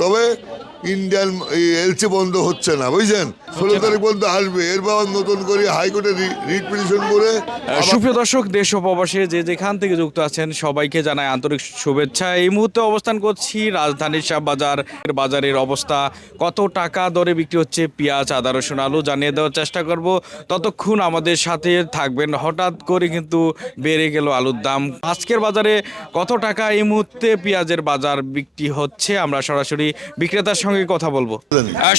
তবে Indian LC বন্ধ হচ্ছে না বুঝছেন? ষোলো তারিখ পর্যন্ত আসবে এরপর নতুন করে হাইকোর্টে রিট পিটিশন করে সুপ্রিয় দর্শক দেশ ও প্রবাসে যে যেখান থেকে যুক্ত আছেন সবাইকে জানায় আন্তরিক শুভেচ্ছা। এই মুহূর্তে অবস্থান করছি রাজধানীর বাজার বাজারের অবস্থা। কত টাকা দরে বিক্রি হচ্ছে পেঁয়াজ আদা রসুন আলু জানিয়ে দেওয়ার চেষ্টা করব। ততক্ষণ আমাদের সাথে থাকবেন হঠাৎ করে কিন্তু বেড়ে গেল আলুর দাম। আজকের বাজারে কত টাকা এই মুহূর্তে পেঁয়াজের বাজার বিক্রি হচ্ছে? আমরা সরাসরি বিক্রেতার সঙ্গে কথা বলব।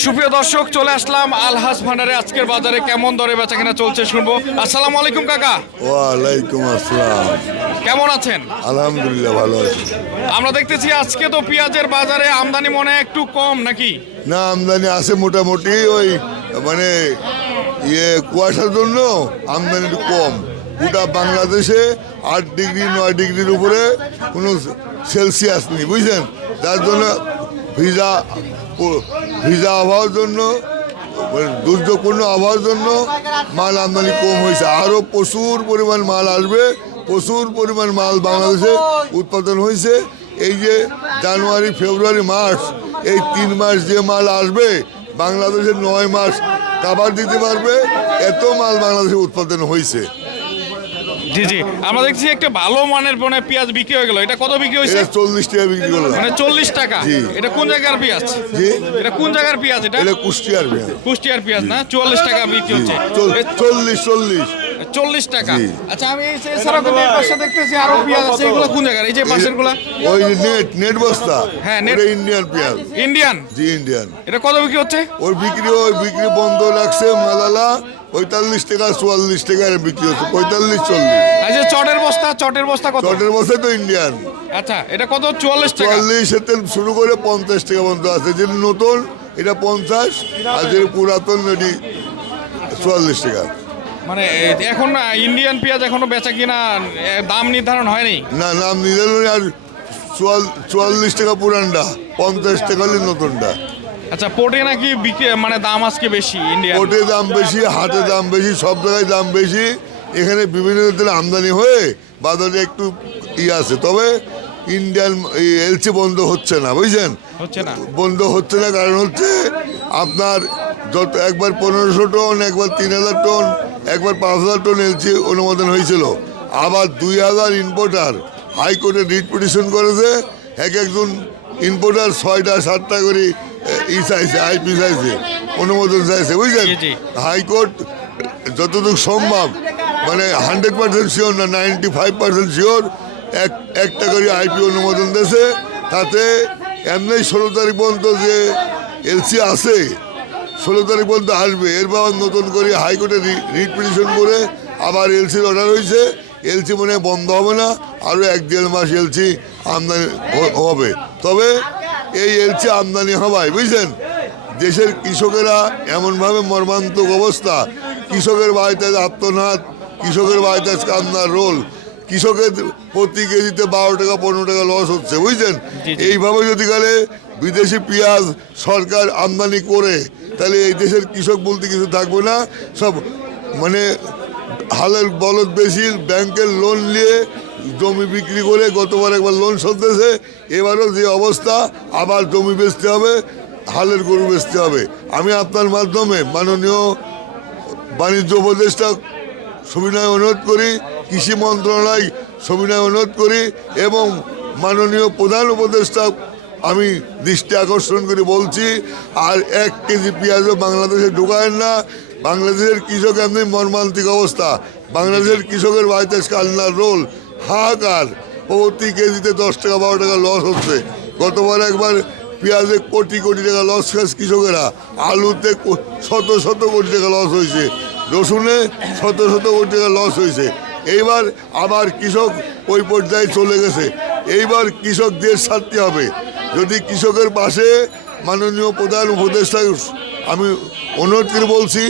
সুপ্রিয় দর্শক চলে আসলাম আলহাজ ভান্ডারে। আজকের বাজারে কেমন দরে বেচা কেনা চলছে শুনব। আসসালামু আলাইকুম কাকা। ওয়ালাইকুম আসসালাম। কেমন আছেন? আলহামদুলিল্লাহ ভালো আছি। আমরা দেখতেছি আজকে তো পেঁয়াজের বাজারে আমদানি মনে একটু কম নাকি? না আমদানি আছে মোটামুটি ওই মানে ইয়ে কুয়াশার জন্য আমদানি একটু কম। গোটা বাংলাদেশে আট ডিগ্রি নয় ডিগ্রির উপরে কোনো সেলসিয়াস নেই বুঝছেন যার জন্য ও- ভিজা আবহাওয়ার জন্য মানে দুর্যোগপূর্ণ আবহাওয়ার জন্য মাল আমদানি কম হয়েছে। আরও প্রচুর পরিমাণ মাল আসবে, প্রচুর পরিমাণ মাল বাংলাদেশে উৎপাদন হয়েছে। এই যে জানুয়ারি, ফেব্রুয়ারি, মার্চ, এই তিন মাস যে মাল আসবে বাংলাদেশের নয় মাস কাবার দিতে পারবে, এত মাল বাংলাদেশে উৎপাদন হয়েছে। জি জি। আমরা দেখছি একটা ভালো মানের মানে পেঁয়াজ বিক্রি হয়ে গেল। এটা কত বিক্রি হয়েছে? চল্লিশ টাকা বিক্রি করলাম। মানে চল্লিশ টাকা। এটা কোন জায়গার পেঁয়াজ? এটা কোন জায়গার পেঁয়াজ এটা? কুষ্টিয়ার পেঁয়াজ। কুষ্টিয়ার পেঁয়াজ না? চুয়াল্লিশ টাকা বিক্রি হচ্ছে। চল- চল্লিশ চল্লিশ। চল্লিশ টাকা। আচ্ছা আমি এছাড়াও কিন্তু এই পাশে দেখতেছি আরও পেঁয়াজ আছে এগুলো কোন জায়গার এই যে পাশেরগুলা ওই নেট নেট বস্তা। হ্যাঁ, নেট। ইন্ডিয়ান পেঁয়াজ। ইন্ডিয়ান জি ইন্ডিয়ান এটা কত বিক্রি হচ্ছে? ওর বিক্রি ওই বিক্রি বন্ধ রাখছে মালালা। পঁয়তাল্লিশ টাকা চুয়াল্লিশ টাকা বিক্রি হচ্ছে। পঁয়তাল্লিশ চল্লিশ। যে চটের বস্তা চটের বস্তা কত? চটের বসে তো ইন্ডিয়ান আচ্ছা এটা কত? চুয়াল্লিশ টাকা। চুয়াল্লিশ শুরু করে পঞ্চাশ টাকা পর্যন্ত আছে। যেটা নতুন এটা পঞ্চাশ আর যেটা পুরাতন এটি চুয়াল্লিশ টাকা। মানে এখন ইন্ডিয়ান পেঁয়াজ এখনও বেচা কিনা দাম নির্ধারণ হয়নি? না নাম নিজানুরি আর চুয়াল্লিশ টাকা পুরানটা পঞ্চাশ টাকা হলে নতুনটা আচ্ছা পোটে নাকি মানে দাম আজকে বেশি ইন্ডিয়ান কোটে দাম বেশি হাটে দাম বেশি সব জায়গায় দাম বেশি। এখানে বিভিন্ন দিন আমদানি হয়ে বাজারে একটু ই আছে। তবে ইন্ডিয়ান এলসি বন্ধ হচ্ছে না বুঝছেন? বন্ধ হচ্ছে না কারণ হচ্ছে আপনার যত একবার পনেরোশো টন একবার তিন হাজার টন একবার পাঁচ হাজার টন এলসি অনুমোদন হয়েছিল। আবার দুই হাজার ইম্পোর্টার হাইকোর্টে রিট পিটিশন করেছে এক একজন ইম্পোর্টার ছয়টা সাতটা করে ই চাইছে আইপি চাইছে অনুমোদন চাইছে বুঝলেন। হাইকোর্ট যতটুকু সম্ভব মানে হান্ড্রেড পার্সেন্ট শিওর না নাইনটি ফাইভ পার্সেন্ট শিওর এক একটা করে আইপি অনুমোদন দিয়েছে। তাতে এমনি ষোলো তারিখ পর্যন্ত যে এলসি আছে ষোলো তারিখ পর্যন্ত আসবে। এরপর নতুন করে হাইকোর্টে রিট পিটিশন করে আবার এলসির অর্ডার হয়েছে। এলসি মনে বন্ধ হবে না আরও এক দেড় মাস এলসি আমদানি হবে। তবে এই এলসি আমদানি হওয়ায় বুঝছেন দেশের কৃষকেরা এমনভাবে মর্মান্তক অবস্থা। কৃষকের বাড়িতে আত্মনাথ কৃষকের বাড়িতে কান্নার রোল। কৃষকের প্রতি কেজিতে বারো টাকা পনেরো টাকা লস হচ্ছে বুঝছেন। এইভাবে যদি গেলে বিদেশি পেঁয়াজ সরকার আমদানি করে, তাহলে এই দেশের কৃষক বলতে কিছু থাকবে না। সব মানে হালের বলদ বেশি, ব্যাংকের লোন নিয়ে জমি বিক্রি করে গতবার একবার লোন সলতেছে। এবারও যে অবস্থা, আবার জমি বেচতে হবে, হালের গরু বেচতে হবে। আমি আপনার মাধ্যমে মাননীয় বাণিজ্য উপদেষ্টা সবিনয় অনুরোধ করি, কৃষি মন্ত্রণালয় সবিনয় অনুরোধ করি, এবং মাননীয় প্রধান উপদেষ্টা আমি দৃষ্টি আকর্ষণ করে বলছি, আর এক কেজি পেঁয়াজও বাংলাদেশে ঢুকায় না। বাংলাদেশের কৃষক এমনি মর্মান্তিক অবস্থা। বাংলাদেশের কৃষকের বাড়িতে কান্নার রোল। হাহাকার প্রতি কেজিতে দশ টাকা, বারো টাকা লস হচ্ছে। গতবার একবার পেঁয়াজে কোটি কোটি টাকা লস খাস কৃষকেরা। আলুতে শত শত কোটি টাকা লস হয়েছে। রসুনে শত শত কোটি টাকা লস হয়েছে। এইবার আবার কৃষক ওই পর্যায়ে চলে গেছে। এইবার কৃষক দেশ ছাড়তে হবে। যদি কৃষকের পাশে মাননীয় প্রধান উপদেষ্টা আমি অনুরোধ করে বলছি,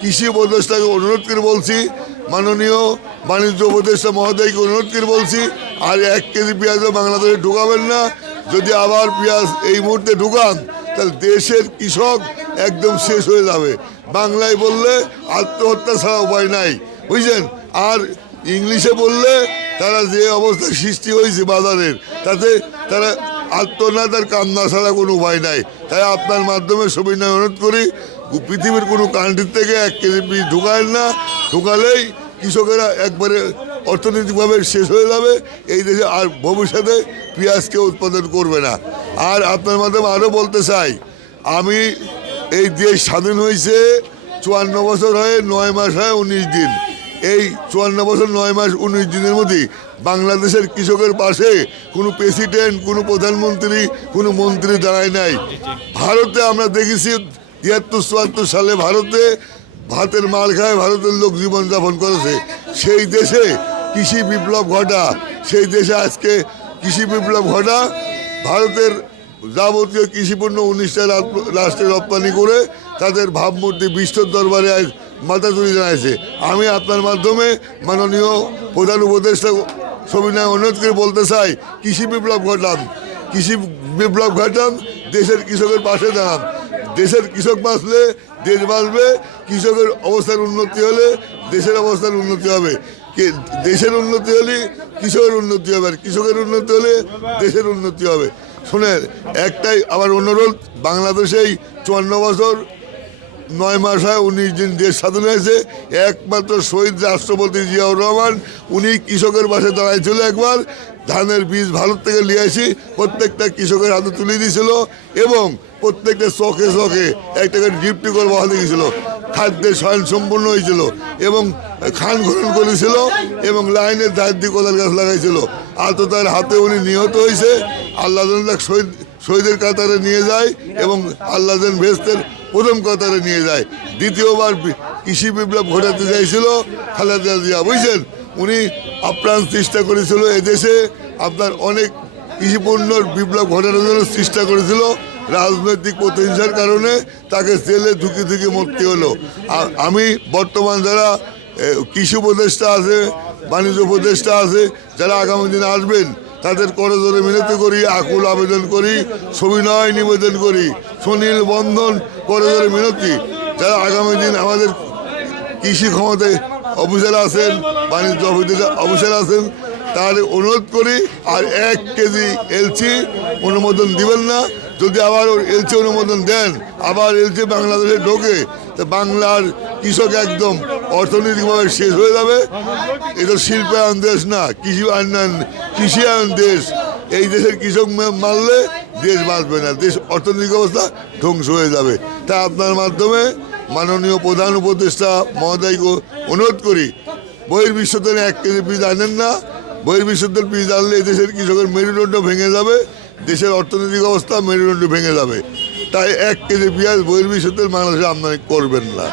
কৃষি উপদেষ্টাকে অনুরোধ করে বলছি, মাননীয় বাণিজ্য উপদেষ্টা মহোদয়কে অনুরোধ করে বলছি, আর এক কেজি পেঁয়াজও বাংলাদেশে ঢুকাবেন না। যদি আবার পেঁয়াজ এই মুহূর্তে ঢুকান, তাহলে দেশের কৃষক একদম শেষ হয়ে যাবে। বাংলায় বললে আত্মহত্যা ছাড়া উপায় নাই বুঝছেন আর ইংলিশে বললে তারা যে অবস্থা সৃষ্টি হয়েছে বাজারের, তাতে তারা আত্মনাদ আর ছাড়া কোনো উপায় নাই। তাই আপনার মাধ্যমে সবিনয় অনুরোধ করি, পৃথিবীর কোনো কান্ট্রির থেকে এক কেজি বীজ ঢুকায় না। ঢুকালেই কৃষকেরা একবারে অর্থনৈতিকভাবে শেষ হয়ে যাবে। এই দেশে আর ভবিষ্যতে পেঁয়াজকে উৎপাদন করবে না। আর আপনার মাধ্যমে আরও বলতে চাই, আমি এই দেশ স্বাধীন হয়েছে চুয়ান্ন বছর হয়ে নয় মাস হয় উনিশ দিন। এই চুয়ান্ন বছর নয় মাস উনিশ দিনের মধ্যে বাংলাদেশের কৃষকের পাশে কোনো প্রেসিডেন্ট কোনো প্রধানমন্ত্রী কোনো মন্ত্রী দাঁড়ায় নাই। ভারতে আমরা দেখেছি তিয়াত্তর চুয়াত্তর সালে ভারতে ভাতের মাল খায় ভারতের লোক জীবনযাপন করেছে। সেই দেশে কৃষি বিপ্লব ঘটা সেই দেশে আজকে কৃষি বিপ্লব ঘটা ভারতের যাবতীয় কৃষিপণ্য উনিশটা রাষ্ট্রে রপ্তানি করে তাদের ভাবমূর্তি বিশ্বর দরবারে আজ মাথা তুলে জানাইছে। আমি আপনার মাধ্যমে মাননীয় প্রধান উপদেষ্টা সবিনয় অনুরোধ করে বলতে চাই, কৃষি বিপ্লব ঘটান। কৃষি বিপ্লব ঘটান, দেশের কৃষকের পাশে দাঁড়ান। দেশের কৃষক বাঁচলে দেশ বাঁচবে, কৃষকের অবস্থার উন্নতি হলে দেশের অবস্থার উন্নতি হবে। দেশের উন্নতি হলে কৃষকের উন্নতি হবে, আর কৃষকের উন্নতি হলে দেশের উন্নতি হবে। শুনেন, একটাই আমার অনুরোধ, বাংলাদেশেই চুয়ান্ন বছর নয় মাস হয় উনিশ দিন দেশ স্বাধীন হয়েছে, একমাত্র শহীদ রাষ্ট্রপতি জিয়াউর রহমান, উনি কৃষকের পাশে দাঁড়াইছিল একবার। ধানের বীজ ভারত থেকে নিয়ে আসি, প্রত্যেকটা কৃষকের হাতে তুলে দিয়েছিল এবং প্রত্যেকটা চোখে চোখে একটা ডিপটি করে বহাতে গেছিল। খাদ্যের স্বয়ং সম্পূর্ণ হয়েছিল এবং খান গ্রহণ করেছিল এবং লাইনের দায়ের দিয়ে কোদাল গাছ লাগাইছিল। আত তার হাতে উনি নিহত হয়েছে। আল্লাহ শহীদ শহীদের কাতারে নিয়ে যায় এবং আল্লাহ ভেস্তের প্রথম কথাটা নিয়ে যায়। দ্বিতীয়বার কৃষি বিপ্লব ঘটাতে চাইছিল, খালেদা জিয়া। বুঝছেন? উনি আপ্রাণ চেষ্টা করেছিল এদেশে। আপনার অনেক কৃষিপণ্যর বিপ্লব ঘটানোর জন্য চেষ্টা করেছিল রাজনৈতিক প্রতিহিংসার কারণে। তাকে জেলে ধুকি ধুকি মরতে হলো। আ- আমি বর্তমান যারা কৃষি উপদেষ্টা আছে, বাণিজ্য উপদেষ্টা আছে, যারা আগামী দিনে আসবেন তাদের করজোরে মিনতি করি, আকুল আবেদন করি, সবিনয় নিবেদন করি। সুনীল বন্ধন, করজোরে মিনতি। যারা আগামী দিন আমাদের কৃষি ক্ষমতায় অফিসার আছেন, বাণিজ্য অফিসার আছেন তাহলে অনুরোধ করি, আর এক কেজি এলচি অনুমোদন দিবেন না। যদি আবার এলচি অনুমোদন দেন, আবার এলচি বাংলাদেশে ঢোকে তো বাংলার কৃষক একদম অর্থনৈতিকভাবে শেষ হয়ে যাবে। এটা শিল্পায়ন দেশ না, কৃষি আয়ন কৃষি আয়ন দেশ। এই দেশের কৃষক মারলে দেশ বাঁচবে না, দেশ অর্থনৈতিক অবস্থা ধ্বংস হয়ে যাবে। তা আপনার মাধ্যমে মাননীয় প্রধান উপদেষ্টা মহোদয়কে অনুরোধ করি বহির্বিশ্বতে এক কেজি বীজ আনেন না। বহির্বিশ্বতের বীজ আনলে দেশের কৃষকের মেরুদণ্ড ভেঙে যাবে, দেশের অর্থনৈতিক অবস্থা মেরুদণ্ড ভেঙে যাবে। তাই এক কেজি পেঁয়াজ বহির্বিশ্বের মানুষ আমদানি করবেন না।